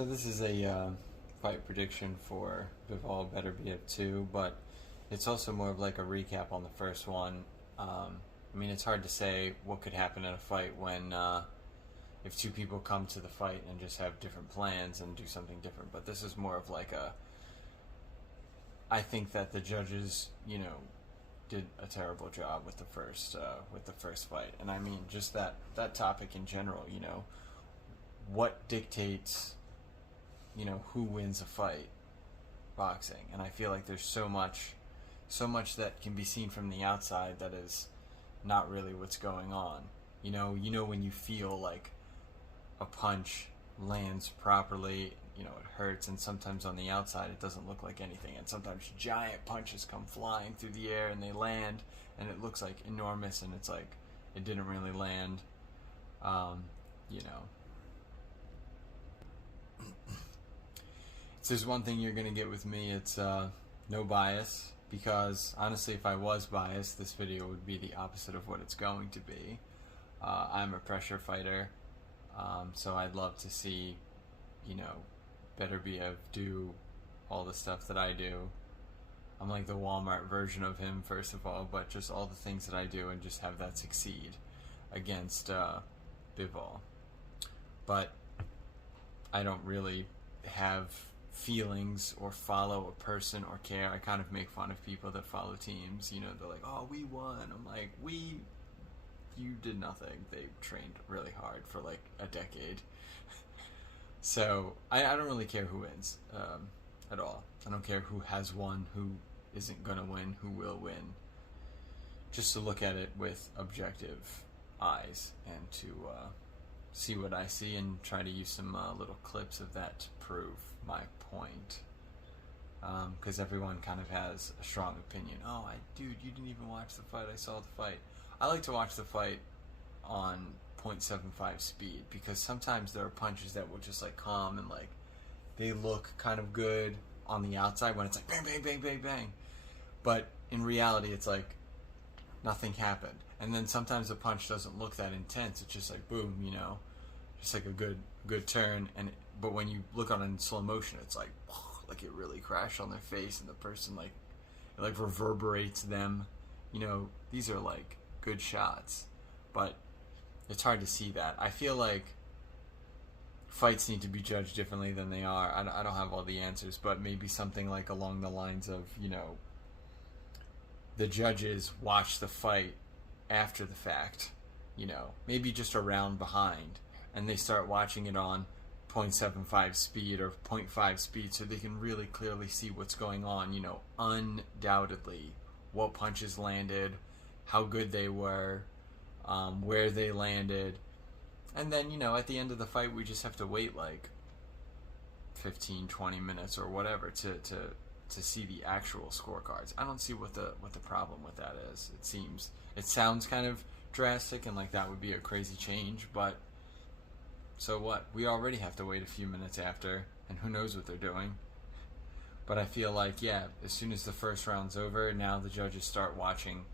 So this is a fight prediction for Bivol Beterbiev 2, but it's also more of like a recap on the first one. I mean, it's hard to say what could happen in a fight when if two people come to the fight and just have different plans and do something different. But this is more of like a. I think that the judges, did a terrible job with the first fight, and I mean just that topic in general. What dictates who wins a fight, boxing. And I feel like there's so much that can be seen from the outside that is not really what's going on. When you feel like a punch lands properly, it hurts, and sometimes on the outside it doesn't look like anything, and sometimes giant punches come flying through the air and they land and it looks like enormous, and it's like it didn't really land. you know If there's one thing you're gonna get with me, it's no bias, because honestly, if I was biased, this video would be the opposite of what it's going to be. I'm a pressure fighter, so I'd love to see, Beterbiev do all the stuff that I do. I'm like the Walmart version of him, first of all, but just all the things that I do, and just have that succeed against Bivol. But I don't really have feelings or follow a person or care. I kind of make fun of people that follow teams. They're like, oh, we won. I'm like, you did nothing. They trained really hard for like a decade. So I don't really care who wins at all. I don't care who has won, who isn't gonna win, who will win. Just to look at it with objective eyes, and to see what I see, and try to use some little clips of that to prove my point. Because everyone kind of has a strong opinion. Oh, dude, you didn't even watch the fight. I saw the fight. I like to watch the fight on 0.75 speed, because sometimes there are punches that will just like come and like they look kind of good on the outside when it's like bang, bang, bang, bang, bang. But in reality, it's like nothing happened. And then sometimes the punch doesn't look that intense. It's just like boom, just like a good turn. But when you look on it in slow motion, it's like it really crashed on their face, and the person it like reverberates them. These are like good shots, but it's hard to see that. I feel like fights need to be judged differently than they are. I don't have all the answers, but maybe something like along the lines of, the judges watch the fight after the fact, maybe just a round behind, and they start watching it on 0.75 speed or 0.5 speed, so they can really clearly see what's going on, undoubtedly what punches landed, how good they were, where they landed. And then, at the end of the fight, we just have to wait like 15, 20 minutes or whatever to see the actual scorecards. I don't see what the problem with that is. It sounds kind of drastic, and like that would be a crazy change, but so what? We already have to wait a few minutes after, and who knows what they're doing. But I feel like, yeah, as soon as the first round's over, now the judges start watching,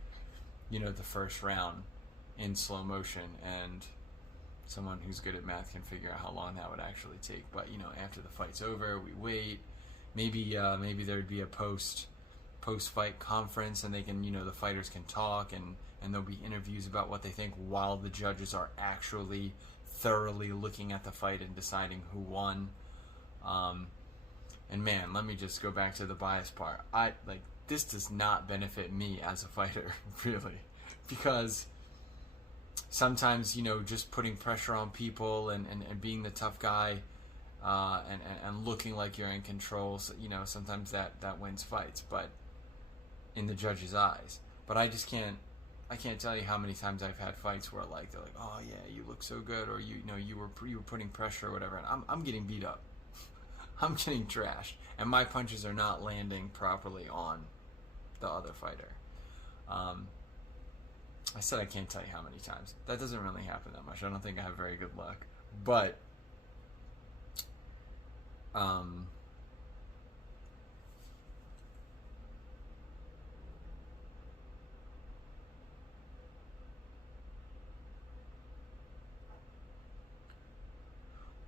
the first round in slow motion, and someone who's good at math can figure out how long that would actually take. But after the fight's over, we wait. Maybe there'd be a post fight conference, and they can, the fighters can talk, and there'll be interviews about what they think while the judges are actually thoroughly looking at the fight and deciding who won. And man, let me just go back to the bias part. This does not benefit me as a fighter, really, because sometimes, just putting pressure on people and being the tough guy, and looking like you're in control, so, sometimes that wins fights, but in the judge's eyes. But I can't tell you how many times I've had fights where they're like, oh yeah, you look so good, or you were putting pressure or whatever, and I'm getting beat up. I'm getting trashed, and my punches are not landing properly on the other fighter. I said I can't tell you how many times. That doesn't really happen that much. I don't think I have very good luck. But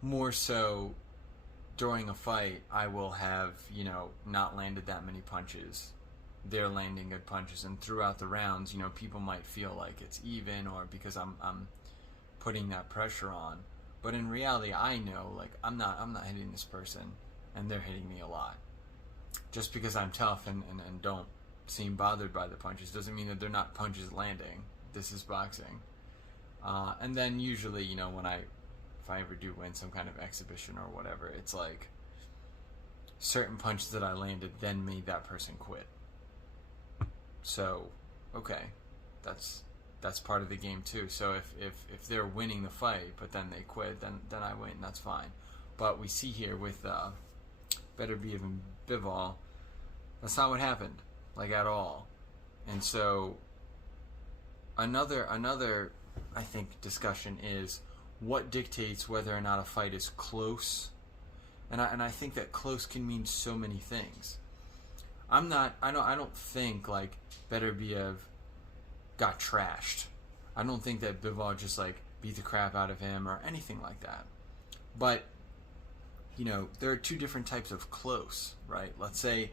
more so during a fight, I will have, you know, not landed that many punches. They're landing good punches, and throughout the rounds, you know, people might feel like it's even, or because I'm putting that pressure on. But in reality, I know, like, I'm not hitting this person, and they're hitting me a lot. Just because I'm tough and don't seem bothered by the punches doesn't mean that they're not punches landing. This is boxing. And then usually, you know, if I ever do win some kind of exhibition or whatever, it's like certain punches that I landed then made that person quit. So, okay, that's part of the game too. So if they're winning the fight but then they quit, then I win. That's fine. But we see here with Beterbiev and Bivol, that's not what happened, like, at all. And so another I think discussion is what dictates whether or not a fight is close. And I think that close can mean so many things. I don't think like Beterbiev got trashed. I don't think that Bivol just like beat the crap out of him or anything like that. But you know, there are two different types of close, right? Let's say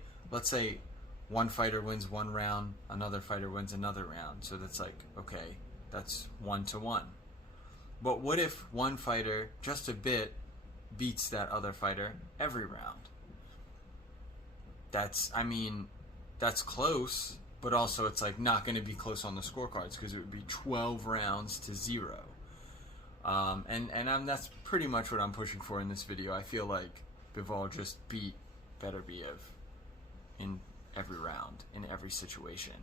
one fighter wins one round, another fighter wins another round. So that's like, okay, that's 1-1. But what if one fighter just a bit beats that other fighter every round? That's close, but also it's like not going to be close on the scorecards because it would be 12 rounds to 0. That's pretty much what I'm pushing for in this video. I feel like Bivol just beat Beterbiev in every round, in every situation.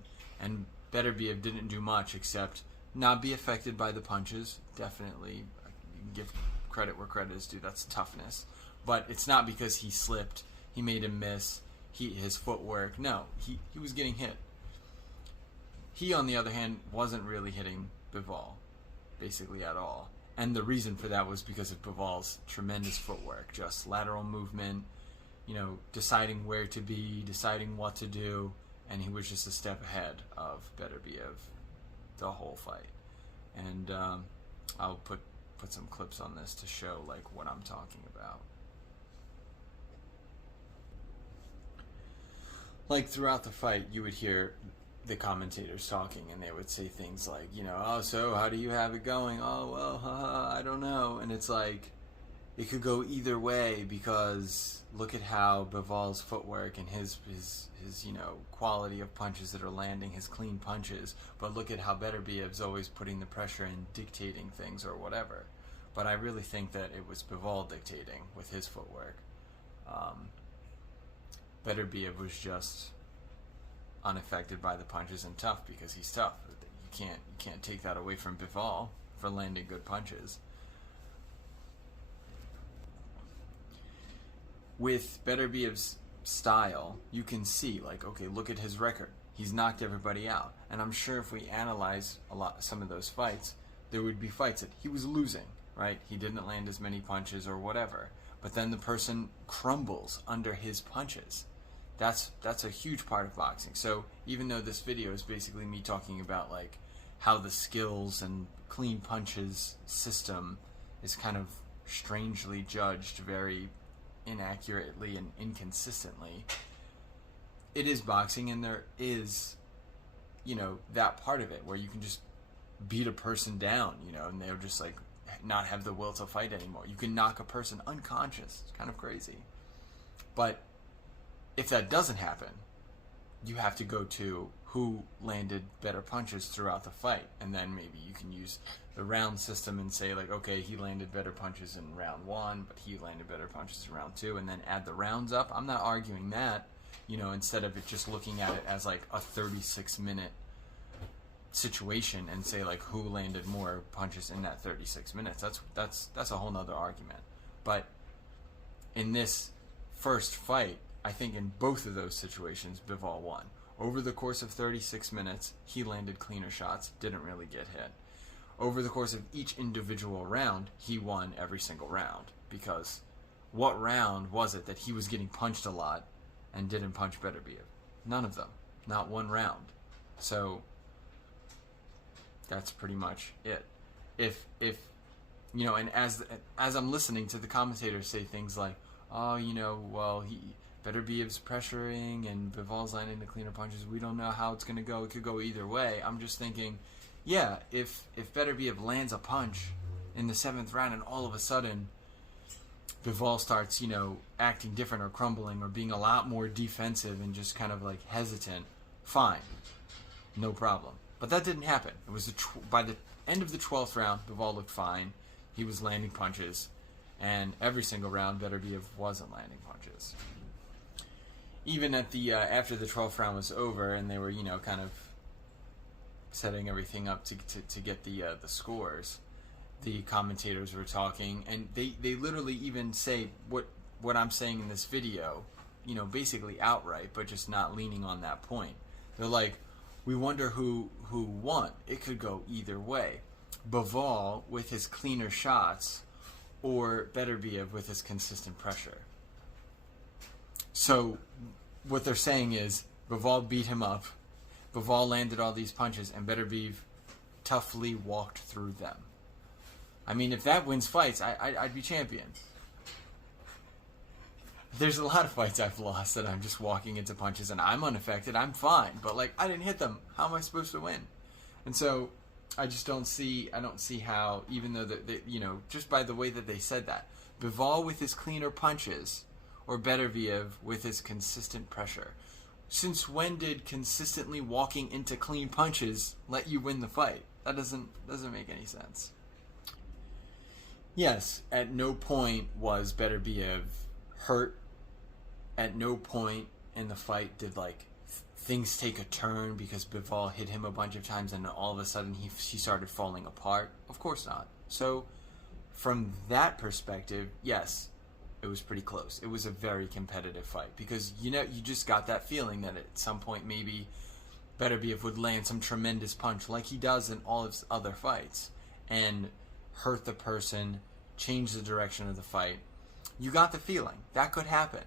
And Beterbiev didn't do much except not be affected by the punches. Definitely, give credit where credit is due. That's toughness. But it's not because he slipped, he made him miss, his footwork. No, he was getting hit. He, on the other hand, wasn't really hitting Bivol, basically at all. And the reason for that was because of Bivol's tremendous footwork, just lateral movement, you know, deciding where to be, deciding what to do, and he was just a step ahead of Beterbiev the whole fight. And I'll put some clips on this to show like what I'm talking about. Like throughout the fight, you would hear the commentators talking, and they would say things like, you know, oh, so how do you have it going? Oh, well, haha, I don't know. And it's like, it could go either way, because look at how Bivol's footwork and his you know, quality of punches that are landing, his clean punches, but look at how Beterbiev's always putting the pressure and dictating things or whatever. But I really think that it was Bivol dictating with his footwork. Beterbiev was just unaffected by the punches and tough because he's tough. You can't take that away from Bivol for landing good punches. With Beterbiev's style, you can see, like, okay, look at his record. He's knocked everybody out. And I'm sure if we analyze some of those fights, there would be fights that he was losing, right? He didn't land as many punches or whatever. But then the person crumbles under his punches. That's a huge part of boxing. So even though this video is basically me talking about like how the skills and clean punches system is kind of strangely judged very inaccurately and inconsistently, it is boxing, and there is, you know, that part of it where you can just beat a person down, you know, and they'll just like not have the will to fight anymore. You can knock a person unconscious. It's kind of crazy. But if that doesn't happen, you have to go to who landed better punches throughout the fight, and then maybe you can use the round system and say like, okay, he landed better punches in round 1, but he landed better punches in round 2, and then add the rounds up. I'm not arguing that, you know, instead of it just looking at it as like a 36-minute situation and say like who landed more punches in that 36 minutes. That's a whole nother argument. But in this first fight, I think in both of those situations, Bivol won. Over the course of 36 minutes, he landed cleaner shots, didn't really get hit. Over the course of each individual round, he won every single round. Because what round was it that he was getting punched a lot and didn't punch Beterbiev? None of them. Not one round. So that's pretty much it. If you know, and as I'm listening to the commentators say things like, oh, well, Beterbiev's pressuring and Bivol's landing the cleaner punches. We don't know how it's going to go. It could go either way. I'm just thinking, yeah, if Beterbiev lands a punch in the 7th round and all of a sudden Bivol starts, acting different or crumbling or being a lot more defensive and just kind of like hesitant, fine. No problem. But that didn't happen. It was by the end of the 12th round, Bivol looked fine. He was landing punches. And every single round, Beterbiev wasn't landing punches. Even at the after the 12th round was over and they were, kind of setting everything up to get the scores, the commentators were talking, and they literally even say what I'm saying in this video, basically outright, but just not leaning on that point. They're like, we wonder who won. It could go either way. Bivol with his cleaner shots or Beterbiev with his consistent pressure. So what they're saying is Bivol beat him up, Bivol landed all these punches, and Beterbiev toughly walked through them. I mean, if that wins fights, I'd be champion. There's a lot of fights I've lost that I'm just walking into punches and I'm unaffected. I'm fine, but I didn't hit them. How am I supposed to win? And so I just don't see how, even though just by the way that they said that, Bivol with his cleaner punches or Beterbiev with his consistent pressure. Since when did consistently walking into clean punches let you win the fight? That doesn't make any sense. Yes, at no point was Beterbiev hurt. At no point in the fight did things take a turn because Bivol hit him a bunch of times and all of a sudden he started falling apart. Of course not. So from that perspective, yes, it was pretty close. It was a very competitive fight because you just got that feeling that at some point maybe Beterbiev would land some tremendous punch like he does in all of his other fights and hurt the person, change the direction of the fight. You got the feeling that could happen,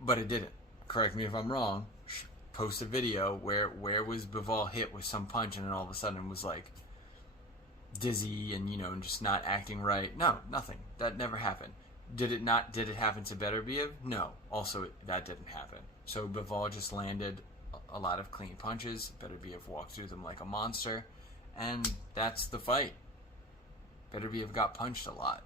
but it didn't. Correct me if I'm wrong. Post a video where was Bivol hit with some punch and then all of a sudden was dizzy and and just not acting right. No, nothing. That never happened. Did it happen to Beterbiev? No. Also, that didn't happen. So Bivol just landed a lot of clean punches. Beterbiev walked through them like a monster, and that's the fight. Beterbiev got punched a lot,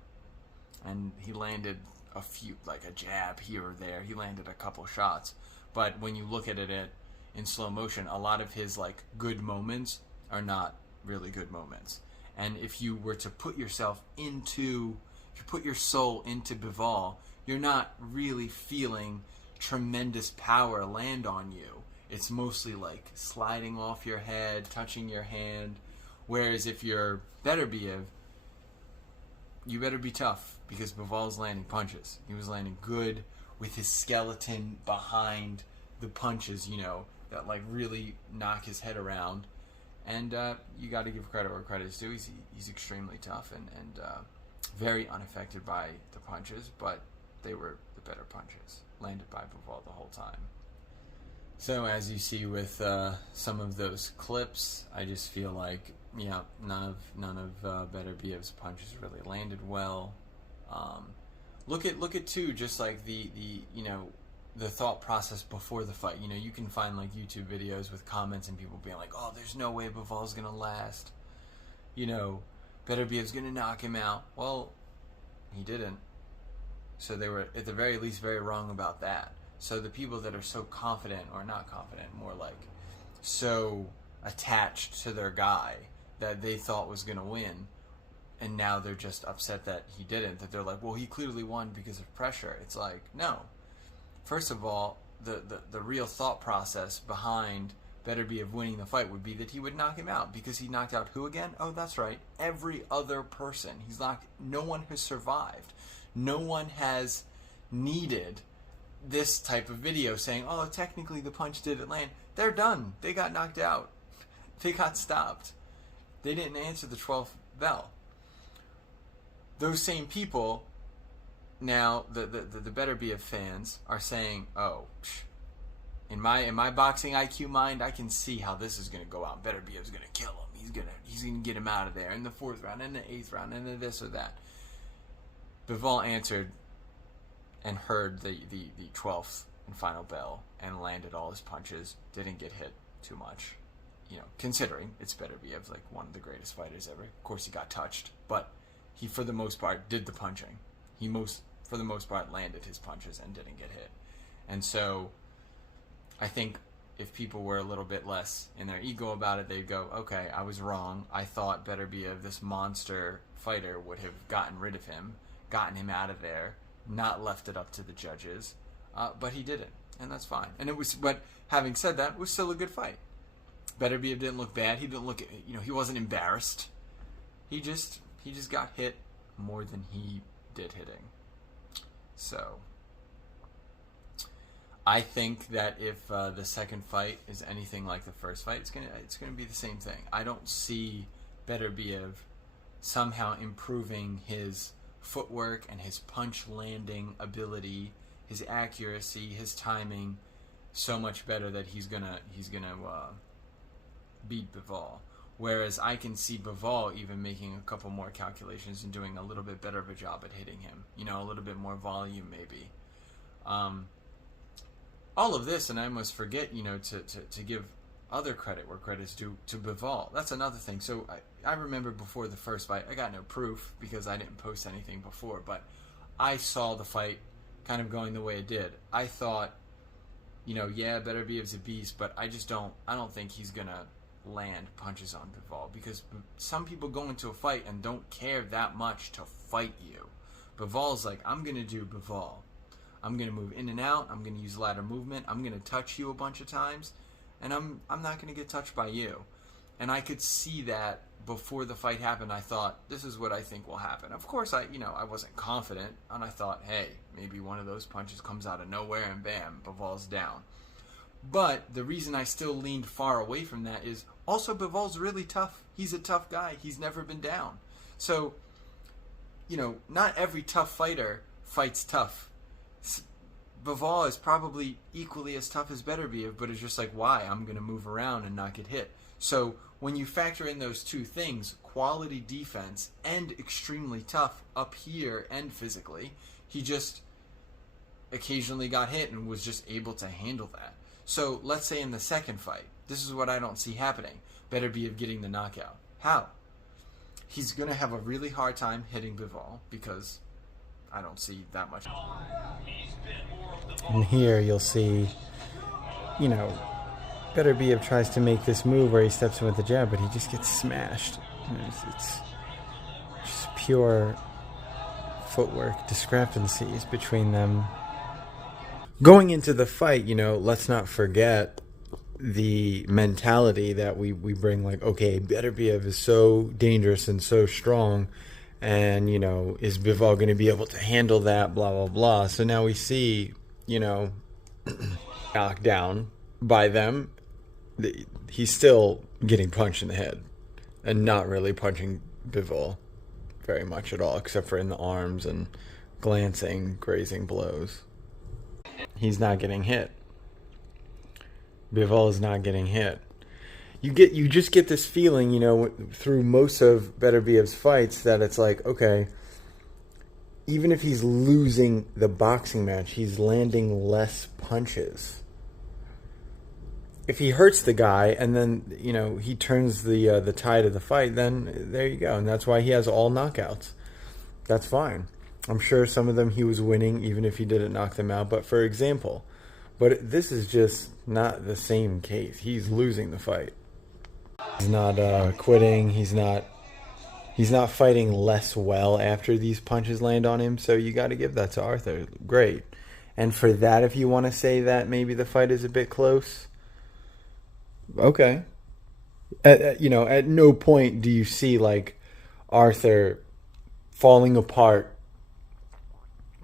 and he landed a few, a jab here or there. He landed a couple shots, but when you look at it in slow motion, a lot of his good moments are not really good moments. And if you were to put your soul into Bivol, you're not really feeling tremendous power land on you. It's mostly sliding off your head, touching your hand. Whereas if you're Beterbiev, you better be tough because Bivol's landing punches. He was landing good with his skeleton behind the punches, that really knock his head around. And you got to give credit where credit is due. He's extremely tough and very unaffected by the punches, but they were the better punches landed by Bivol the whole time. So as you see with some of those clips, I just feel none of Beterbiev's punches really landed well. Look at too, just the thought process before the fight. You can find YouTube videos with comments and people being like, "Oh, there's no way Bivol's gonna last." Beterbiev's gonna knock him out. Well, he didn't. So they were at the very least very wrong about that. So the people that are so confident, or not confident, more so attached to their guy that they thought was gonna win, and now they're just upset that he didn't, that they're well, he clearly won because of pressure. It's no. First of all, the real thought process behind Beterbiev winning the fight would be that he would knock him out, because he knocked out who again? Oh, that's right, every other person. No one has survived. No one has needed this type of video saying, oh, technically the punch didn't land. They're done. They got knocked out. They got stopped. They didn't answer the 12th bell. Those same people, now the Beterbiev fans are saying, oh, in my boxing IQ mind, I can see how this is going to go out. Beterbiev's going to kill him. He's going to get him out of there in the 4th round, and the 8th round, and the this or that. Bivol answered and heard the 12th and final bell and landed all his punches, didn't get hit too much. You know, considering it's Beterbiev, like one of the greatest fighters ever. Of course, he got touched, but he, for the most part, did the punching. For the most part, landed his punches and didn't get hit. And so, I think if people were a little bit less in their ego about it, they'd go, okay, I was wrong. I thought Beterbiev, this monster fighter, would have gotten rid of him, gotten him out of there, not left it up to the judges, but he didn't, and that's fine. And it was, but having said that, it was still a good fight. Beterbiev didn't look bad. He didn't look, he wasn't embarrassed. He just got hit more than he did hitting. So I think that if the second fight is anything like the first fight, it's gonna be the same thing. I don't see Beterbiev somehow improving his footwork and his punch landing ability, his accuracy, his timing so much better that he's gonna beat Bivol. Whereas I can see Bivol even making a couple more calculations and doing a little bit better of a job at hitting him. A little bit more volume maybe. All of this, and I almost forget, to give other credit where credit's due to Bivol. That's another thing. So I remember before the first fight, I got no proof because I didn't post anything before, but I saw the fight kind of going the way it did. I thought, yeah, Beterbiev's a beast, but I don't think he's going to land punches on Bivol, because some people go into a fight and don't care that much to fight you. Bivol's like, I'm going to do Bivol. I'm going to move in and out. I'm going to use ladder movement. I'm going to touch you a bunch of times, and I'm not going to get touched by you. And I could see that before the fight happened. I thought, this is what I think will happen. Of course, I wasn't confident, and I thought, hey, maybe one of those punches comes out of nowhere and bam, Bivol's down. But the reason I still leaned far away from that is also Bivol's really tough. He's a tough guy. He's never been down. So, not every tough fighter fights tough. Bivol is probably equally as tough as Beterbiev, but it's just like, why? I'm going to move around and not get hit. So when you factor in those two things, quality defense and extremely tough up here and physically, he just occasionally got hit and was just able to handle that. So let's say in the second fight, this is what I don't see happening. Beterbiev getting the knockout. How? He's going to have a really hard time hitting Bivol because I don't see that much. And here you'll see, Beterbiev tries to make this move where he steps in with the jab, but he just gets smashed. It's just pure footwork discrepancies between them. Going into the fight, let's not forget the mentality that we bring, like, okay, Beterbiev is so dangerous and so strong, and, is Bivol going to be able to handle that, blah, blah, blah. So now we see, knocked down by them. He's still getting punched in the head and not really punching Bivol very much at all, except for in the arms and glancing, grazing blows. He's not getting hit. Bivol is not getting hit. You just get this feeling, through most of Beterbiev's fights, that it's like, okay, even if he's losing the boxing match, he's landing less punches. If he hurts the guy and then, he turns the tide of the fight, then there you go. And that's why he has all knockouts. That's fine. I'm sure some of them he was winning even if he didn't knock them out. But for example, this is just not the same case. He's losing the fight. He's not quitting. He's not fighting less well after these punches land on him. So you got to give that to Arthur. Great. And for that, if you want to say that maybe the fight is a bit close, okay. At no point do you see like Arthur falling apart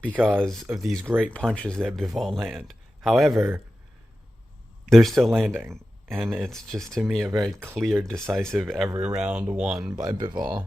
because of these great punches that Bivol land. However, they're still landing. And it's just, to me, a very clear, decisive, every round won by Bivol.